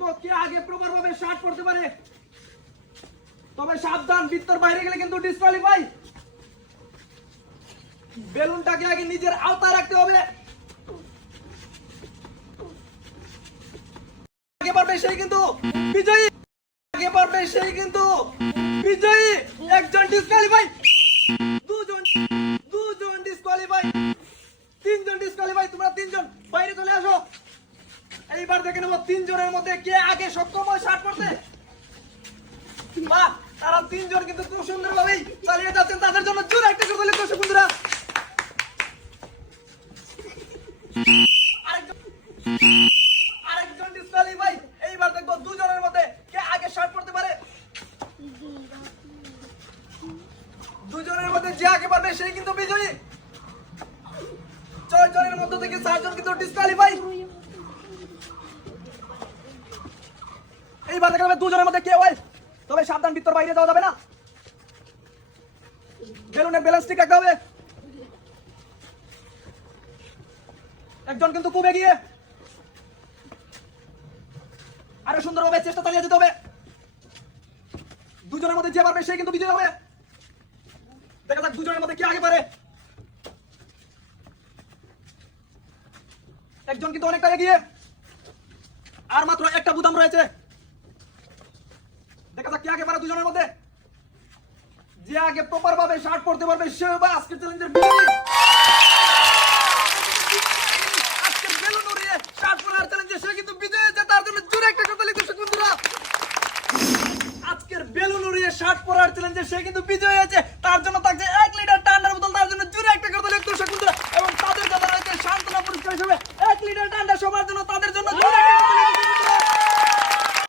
দেখবো কে আগে প্রপার ভাবে শার্ট পড়তে পারে। তবে সাবধান, বৃত্তর বাইরে গেলে কিন্তু ডিসকোয়ালিফাই। বেলুনটাকে আগে নিজের আওতায় রাখতে হবে। আগে পারবে সেই কিন্তু বিজয়ী, আগে পারবে সেই কিন্তু বিজয়ী। একজন ডিসকোয়ালিফাই, দুজন ডিসকোয়ালিফাই, তিনজন ডিসকোয়ালিফাই। তোমরা তিনজন বাইরে চলে আসো। এইবার দেখে নেবো তিনজনের মধ্যে কে আগে সক্ষম হয় শার্ট পড়তে। বাহ, তারা তিনজন কিন্তু খুব সুন্দর ভাবেই চালিয়ে যাচ্ছেন। তাদের জন্য জোরে একটা করলে দর্শক বন্ধুরা। আরেকজন ডিসকোয়ালিফাই। এইবার দেখবো দুজনের মধ্যে কে আগে শার্ট পড়তে পারে। দুজনের মধ্যে যে আগে পারবে সেই কিন্তু বিজয়ী। 6 জনের মধ্য থেকে 4 জন কিন্তু ডিসকোয়ালিফাই। এইবার দেখা যাবে দুজনের মধ্যে কে হয়। তবে সাবধান, ভিতর বাইরে যাওয়া যাবে না। বেলুনের ব্যালেন্স ঠিক রাখতে হবে। একজন কিন্তু খুব এগিয়ে, আরো সুন্দরভাবে চেষ্টা চালিয়ে যেতে হবে। দুজনের মধ্যে যে পারবে সে কিন্তু বিজয় হবে। দেখা যাক দুজনের মধ্যে কে আগে পারে। একজন কিন্তু অনেকটা এগিয়ে, আর মাত্র একটা বুদাম রয়েছে। দেখা যাক কে আগে পারে দুজনের মধ্যে। যে আগে প্রপার ভাবে শার্ট পড়তে পারবে সে হবে আজকের চ্যালেঞ্জের বিজয়ী। আজকের বেলুন উড়িয়ে শার্ট পরার চ্যালেঞ্জে সে কিন্তু বিজয়ী হয়েছে। তার জন্য জোরে একটা করতালি দর্শক বন্ধুরা। আজকের বেলুন উড়িয়ে শার্ট পরার চ্যালেঞ্জে সে কিন্তু বিজয়ী হয়েছে।